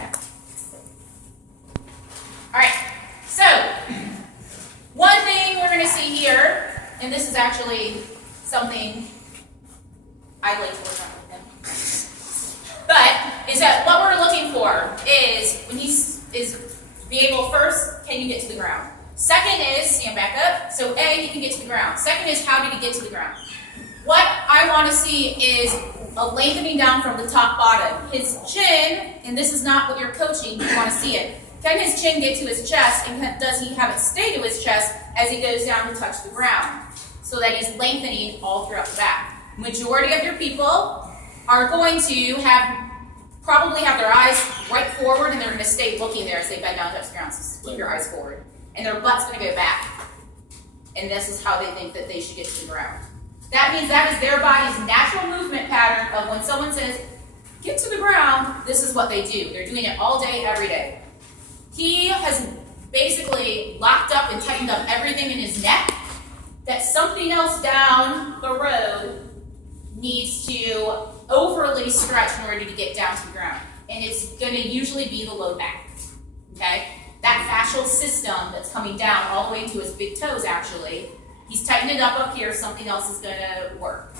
that. All right, so one thing we're going to see here, and this is actually something I'd like to work on with him, but is that what we're looking for is when is be able, first, can you get to the ground? Second is, stand back up, so A, he can get to the ground. Second is, how did he get to the ground? What I want to see is a lengthening down from the top bottom. His chin, and this is not what you're coaching, you want to see it. Can his chin get to his chest, and does he have it stay to his chest as he goes down to touch the ground? So that he's lengthening all throughout the back. Majority of your people are going to probably have their eyes right forward, and they're going to stay looking there as they bend down to touch the ground. So keep your eyes forward. And their butt's going to go back. And this is how they think that they should get to the ground. That means that is their body's natural movement pattern of when someone says, get to the ground, this is what they do. They're doing it all day, every day. He has basically locked up and tightened up everything in his neck that something else down the road needs to overly stretch in order to get down to the ground. And it's going to usually be the low back. Okay? That fascial system that's coming down all the way to his big toes, actually, he's tightened it up here, something else is going to work.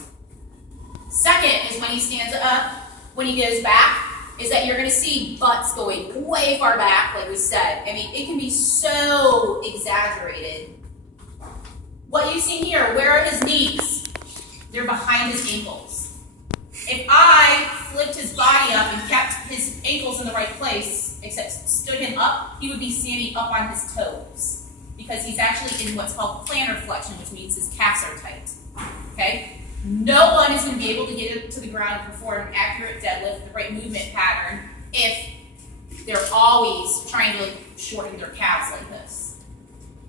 Second is when he stands up, when he goes back, is that you're going to see butts going way far back, like we said. I mean, it can be so exaggerated. What you see here, where are his knees? They're behind his ankles. If I flipped his body up and kept his ankles in the right place, except stood him up, he would be standing up on his toes because he's actually in what's called plantar flexion, which means his calves are tight. Okay? No one is going to be able to get it to the ground and perform an accurate deadlift, the right movement pattern, if they're always trying to shorten their calves like this.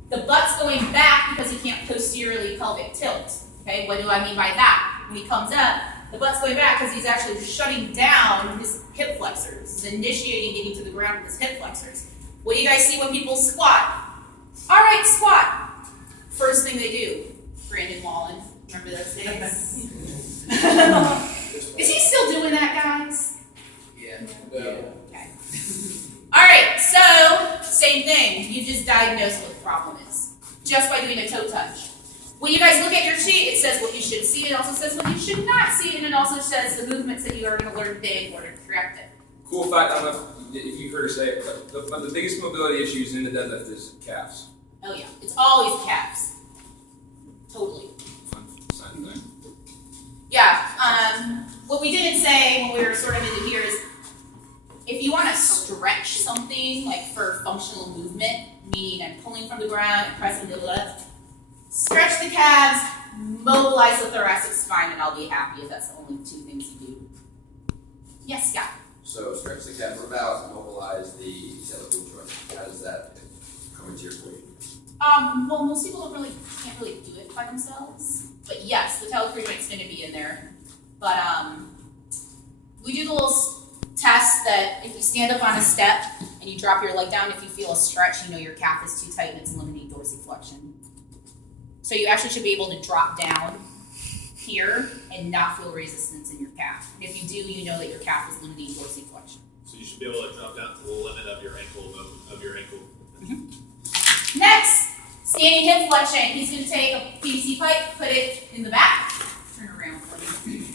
The butt's going back because he can't posteriorly pelvic tilt. Okay, what do I mean by that? When he comes up, the butt's going back because he's actually shutting down his hip flexors. He's initiating getting to the ground with his hip flexors. What do you guys see when people squat? All right, squat. First thing they do, Brandon Wallen. Remember those days? Is he still doing that, guys? Yeah. Okay. All right, so same thing. You just diagnose what the problem is just by doing a toe touch. When you guys look at your sheet, it says what you should see. It also says what you should not see, and it also says the movements that you are going to learn today in order to correct it. Cool fact, I don't know if you've heard her say it, but the biggest mobility issues in the deadlift is calves. Oh yeah, it's always calves. Totally. Same thing. Yeah. What we didn't say when we were sort of into here is if you want to stretch something like for functional movement, meaning I'm pulling from the ground and pressing the left, stretch the calves, mobilize the thoracic spine, and I'll be happy if that's the only two things you do. Yes, Scott? So stretch the calf, what about mobilize the skeletal joint? How does that come into your equation? Well, most people can't really do it by themselves. But yes, the talocrude joint's going to be in there. But we do the little test that if you stand up on a step and you drop your leg down, if you feel a stretch, you know your calf is too tight and it's limiting dorsiflexion. So you actually should be able to drop down here and not feel resistance in your calf. And if you do, you know that your calf is limiting dorsiflexion. So you should be able to drop down to the limit of your ankle. Mm-hmm. Next, standing hip flexion. He's going to take a PVC pipe, put it in the back. Turn around for me.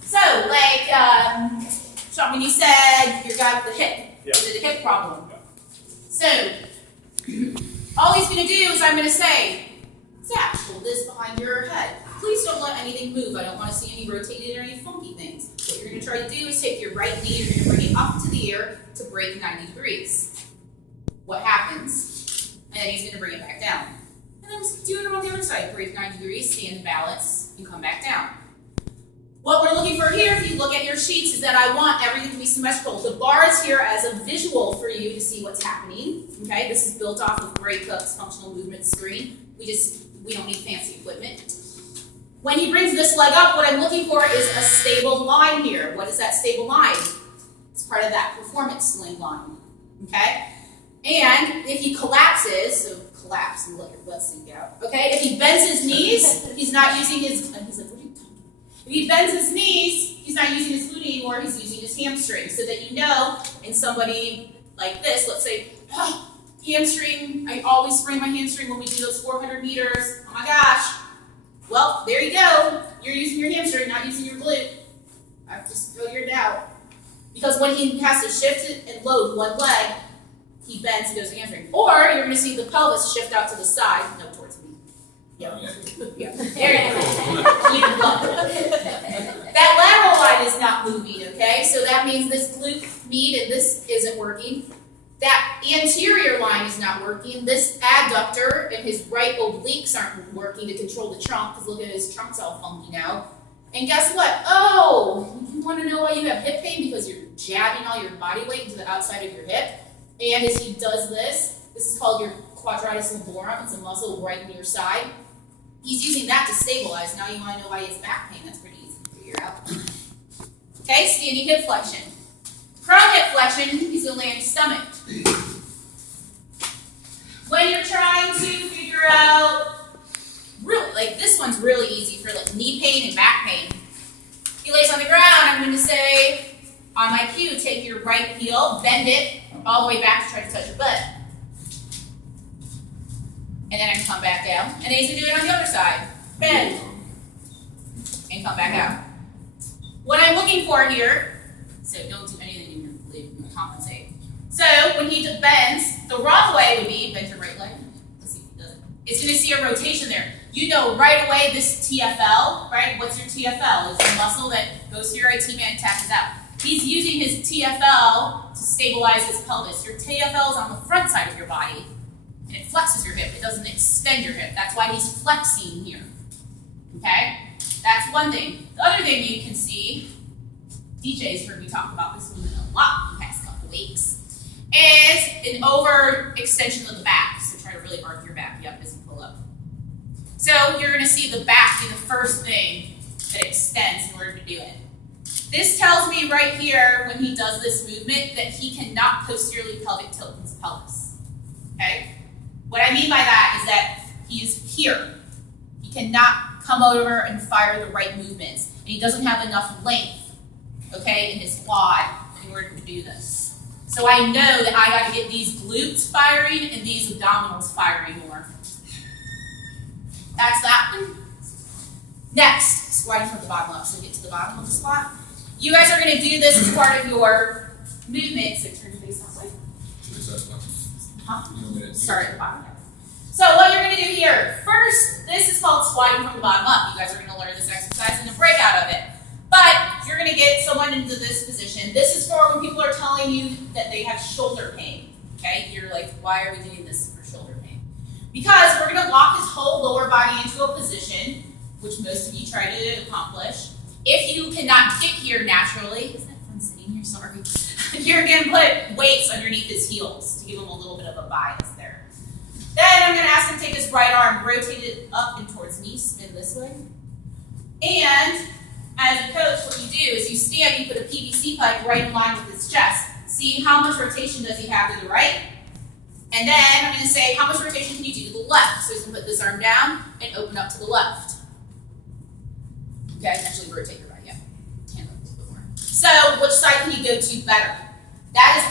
So, like, Sean, when you said your guy with the hip, is it a hip problem? Yeah. So, all he's going to do is I'm going to say, Zach, hold this behind your head. Please don't let anything move. I don't want to see any rotated or any funky things. What you're going to try to do is take your right knee, you're going to bring it up to the air to break 90 degrees. What happens? And then he's going to bring it back down. And then do it on the other side. Break 90 degrees, stand in balance, and come back down. What we're looking for here, if you look at your sheets, is that I want everything to be symmetrical. The bar is here as a visual for you to see what's happening. Okay, this is built off of Gray Cook's functional movement screen. We don't need fancy equipment. When he brings this leg up, what I'm looking for is a stable line here. What is that stable line? It's part of that performance sling line. Okay? And if he collapses, so collapse and let your butt sink out. Okay? If he bends his knees, he's not using his, he's like, what are you talking about? If he bends his knees, he's not using his glute anymore, he's using his hamstring. So that you know, in somebody like this, let's say, oh, hamstring, I always sprain my hamstring when we do those 400 meters. Oh my gosh. Well, there you go. You're using your hamstring, not using your glute. I've just figured it out. Because when he has to shift it and load one leg, he bends and goes to hamstring. Or you're going to see the pelvis shift out to the side, no, towards me. Yeah. Yeah. There you go. Even look. That lateral line is not moving, okay? So that means this glute med and this isn't working. That anterior line is not working. This adductor and his right obliques aren't working to control the trunk, because look at his trunk's all funky now. And guess what? Oh, you want to know why you have hip pain? Because you're jabbing all your body weight into the outside of your hip. And as he does this is called your quadratus lumborum. It's a muscle right in your side. He's using that to stabilize. Now you want to know why he has back pain. That's pretty easy to figure out. Okay, standing hip flexion. Prone hip flexion, he's going to lay on his stomach. When you're trying to figure out, really, like this one's really easy for like knee pain and back pain. He lays on the ground, I'm going to say, on my cue, take your right heel, bend it all the way back to try to touch your butt. And then I can come back down. And then he's going to do it on the other side. Bend. And come back out. What I'm looking for here, so don't do anything in your glute, you compensate. So when he bends, the wrong way would be bend your right leg. Let's see if he does it. It's going to see a rotation there. You know right away this TFL, right? What's your TFL? It's the muscle that goes to your IT man and taps out. He's using his TFL to stabilize his pelvis. Your TFL is on the front side of your body, and it flexes your hip. It doesn't extend your hip. That's why he's flexing here. Okay? That's one thing. The other thing you can see, DJ's heard me talk about this movement a lot the past couple weeks, is an overextension of the back. So try to really arc your back up as you pull up. So you're going to see the back be the first thing that extends in order to do it. This tells me right here, when he does this movement, that he cannot posteriorly pelvic tilt his pelvis. Okay? What I mean by that is that he's here. He cannot come over and fire the right movements. And he doesn't have enough length, okay, in his quad in order to do this. So I know that I got to get these glutes firing and these abdominals firing more. That's that one. Next, squatting from the bottom up. So get to the bottom of the squat. You guys are going to do this as part of your movement. So turn your face that way. Huh? Start at the bottom. So what you're going to do here, first, this is called squatting from the bottom up. You guys are going to learn this exercise and the breakout of it. But you're going to get someone into this position. This is for when people are telling you that they have shoulder pain. Okay? You're like, why are we doing this for shoulder pain? Because we're going to lock his whole lower body into a position, which most of you try to accomplish. If you cannot get here naturally, isn't that fun sitting here? Sorry. You're going to put weights underneath his heels to give him a little bit of a bias there. Then I'm going to ask him to take his right arm, rotate it up and towards me, spin this way. And as a coach, what you do is you stand, you put a PVC pipe right in line with his chest. See how much rotation does he have to the right? And then I'm going to say, how much rotation can you do to the left? So he's going to put this arm down and open up to the left. Okay, actually rotate your right, yeah. Hand up a little bit more. So which side can you go to better? That is